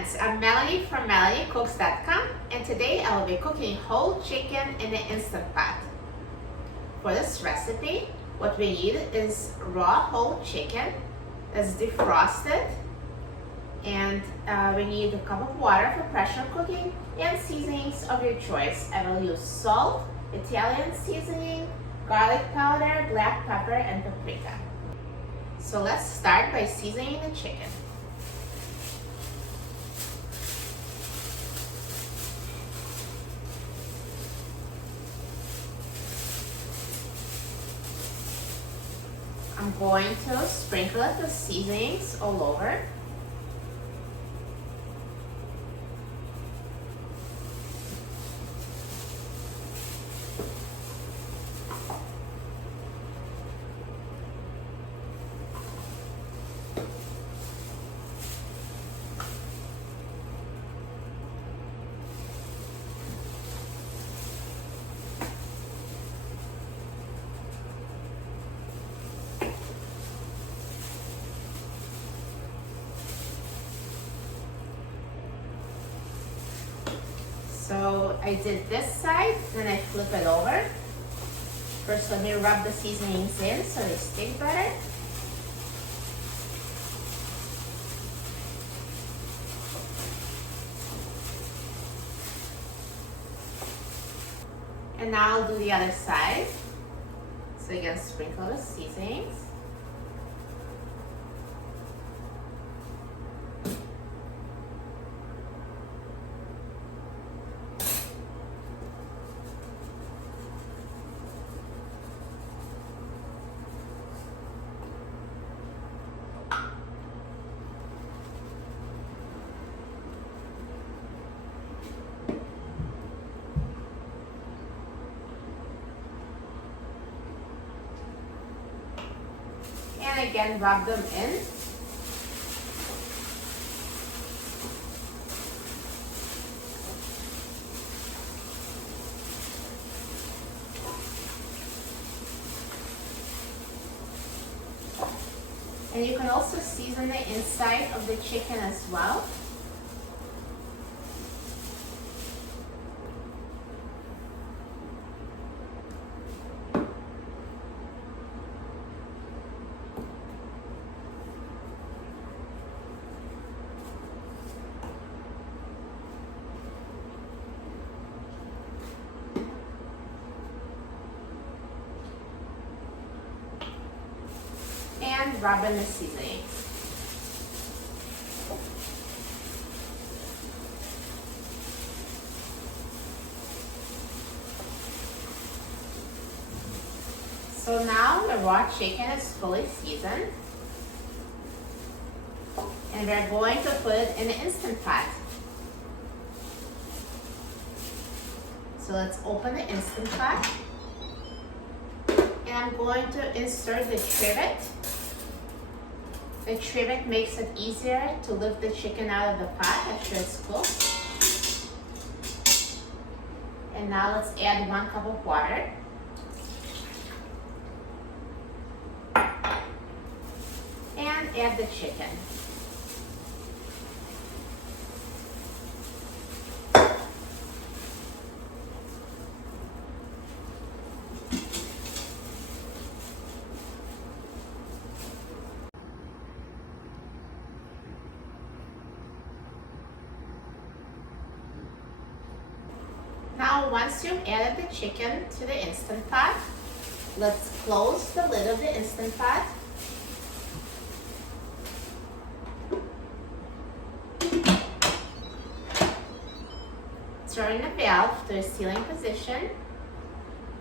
friends, I'm Melanie from MelanieCooks.com, and today I will be cooking whole chicken in an Instant Pot. For this recipe, what we need is raw whole chicken that's defrosted, and we need a cup of water for pressure cooking and seasonings of your choice. I will use salt, Italian seasoning, garlic powder, black pepper, and paprika. So let's start by seasoning the chicken. I'm going to sprinkle it with seasonings all over. So I did this side, then I flip it over. First, let me rub the seasonings in so they stick better. And now I'll do the other side. So again, sprinkle the seasonings. And again, rub them in. And you can also season the inside of the chicken as well. And rub in the seasonings. So now the raw chicken is fully seasoned, and we're going to put it in the Instant Pot. So let's open the Instant Pot, and I'm going to insert the trivet. The trivet makes it easier to lift the chicken out of the pot after it's cooked. And now let's add 1 cup of water. And add the chicken. Now, once you've added the chicken to the Instant Pot, let's close the lid of the Instant Pot. Turn the valve to a sealing position.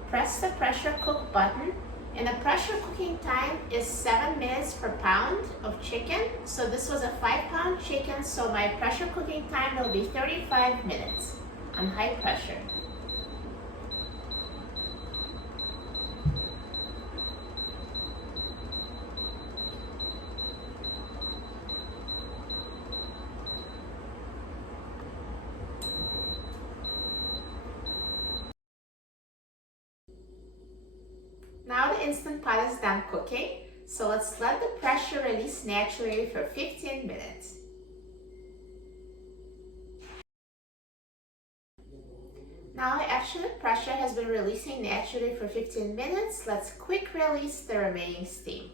Press the pressure cook button, and the pressure cooking time is 7 minutes per pound of chicken. So this was a 5-pound chicken, so my pressure cooking time will be 35 minutes. On high pressure. Now the Instant Pot is done cooking, so let's let the pressure release naturally for 15 minutes. Now actually pressure has been releasing naturally for 15 minutes. Let's quick release the remaining steam.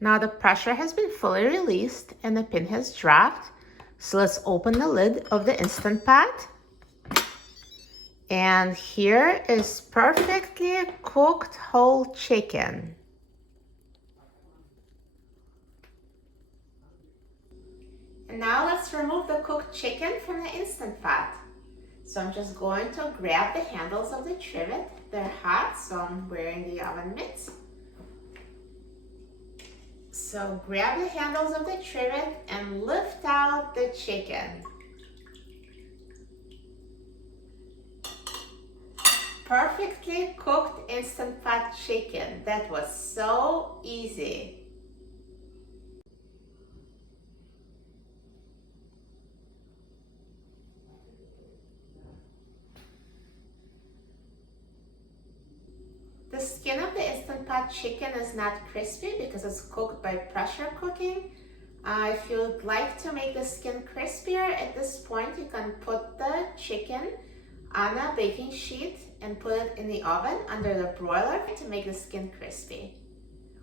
Now the pressure has been fully released and the pin has dropped. So let's open the lid of the Instant Pot. And here is perfectly cooked whole chicken. And now let's remove the cooked chicken from the Instant Pot. So I'm just going to grab the handles of the trivet. They're hot, so I'm wearing the oven mitts. So grab the handles of the trivet and lift out the chicken. Perfectly cooked Instant Pot chicken. That was so easy. The skin of the Instant Pot chicken is not crispy because it's cooked by pressure cooking. If you'd like to make the skin crispier, at this point you can put the chicken on a baking sheet and put it in the oven under the broiler to make the skin crispy.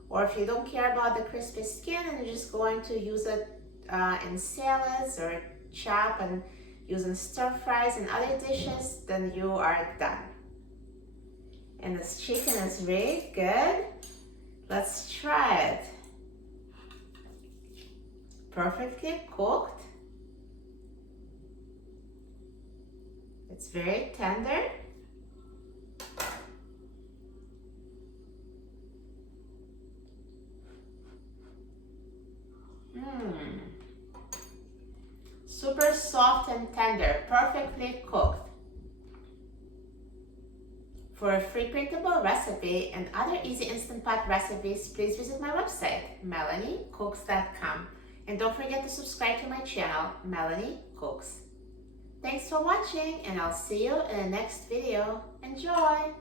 Or if you don't care about the crispy skin and you're just going to use it in salads or chop and use in stir fries and other dishes, then you are done. And this chicken is really good. Let's try it. Perfectly cooked. It's very tender. Super soft and tender, perfectly cooked. For a free printable recipe and other easy Instant Pot recipes, please visit my website, melaniecooks.com. And don't forget to subscribe to my channel, Melanie Cooks. Thanks for watching, and I'll see you in the next video. Enjoy!